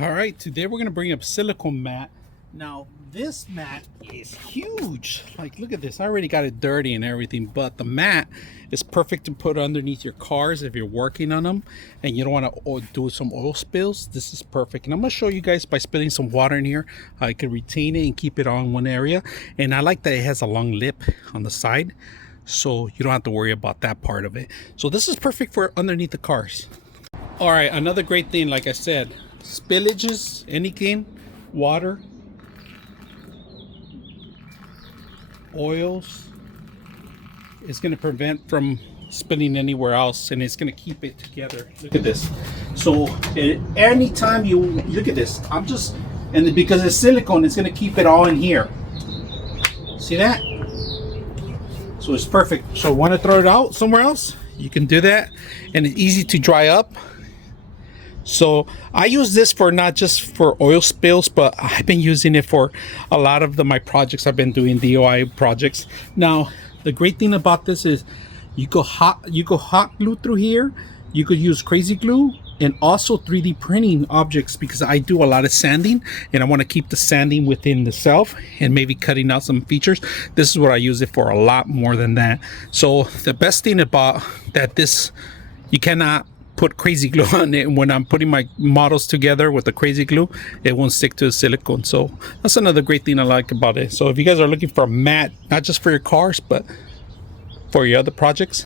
All right, today we're gonna bring up silicone mat. Now this mat is huge. Like, look at this. I already got it dirty and everything, but the mat is perfect to put underneath your cars if you're working on them and you don't want to do some oil spills. This is perfect, and I'm gonna show you guys by spilling some water in here how I can retain it and keep it all in one area. And I like that it has a long lip on the side, so you don't have to worry about that part of it. So this is perfect for underneath the cars. All right, another great thing, like I said, spillages, anything, water, oils, is going to prevent from spilling anywhere else, and it's going to keep it together. Look at this. So anytime you look at this, and because it's silicone, it's going to keep it all in here. See that? So it's perfect. So want to throw it out somewhere else, you can do that, and it's easy to dry up. So I use this for not just for oil spills, but I've been using it for a lot of my projects. I've been doing DIY projects. Now, the great thing about this is you go hot glue through here. You could use crazy glue and also 3D printing objects, because I do a lot of sanding and I want to keep the sanding within the self and maybe cutting out some features. This is what I use it for, a lot more than that. So the best thing about that, this, you cannot put crazy glue on it. When I'm putting my models together with the crazy glue, it won't stick to the silicone. So that's another great thing I like about it. So if you guys are looking for a mat, not just for your cars, but for your other projects,